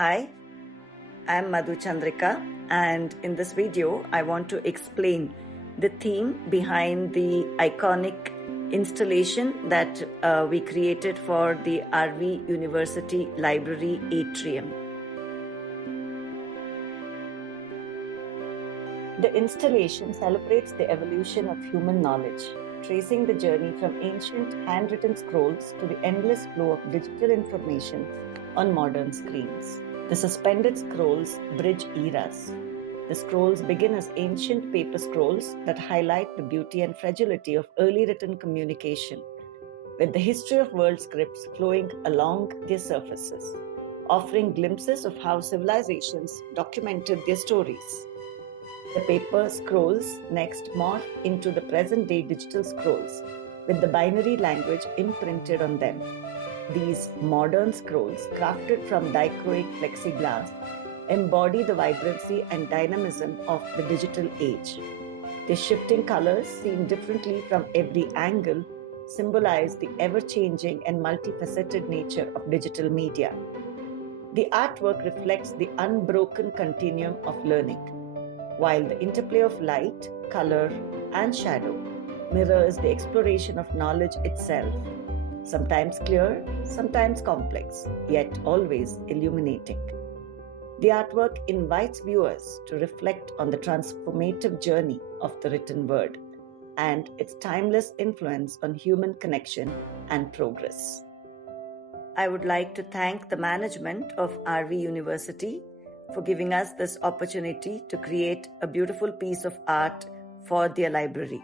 Hi, I'm Madhu Chandrika, and in this video, I want to explain the theme behind the iconic installation that we created for the RV University Library Atrium. The installation celebrates the evolution of human knowledge, tracing the journey from ancient handwritten scrolls to the endless flow of digital information on modern screens. The suspended scrolls bridge eras. The scrolls begin as ancient paper scrolls that highlight the beauty and fragility of early written communication, with the history of world scripts flowing along their surfaces, offering glimpses of how civilisations documented their stories. The paper scrolls next morph into the present-day digital scrolls, with the binary language imprinted on them. These modern scrolls, crafted from dichroic plexiglass, embody the vibrancy and dynamism of the digital age. Their shifting colors, seen differently from every angle, symbolize the ever-changing and multifaceted nature of digital media. The artwork reflects the unbroken continuum of learning, while the interplay of light, color, and shadow mirrors the exploration of knowledge itself, sometimes clear, sometimes complex, yet always illuminating. The artwork invites viewers to reflect on the transformative journey of the written word and its timeless influence on human connection and progress. I would like to thank the management of RV University for giving us this opportunity to create a beautiful piece of art for their library.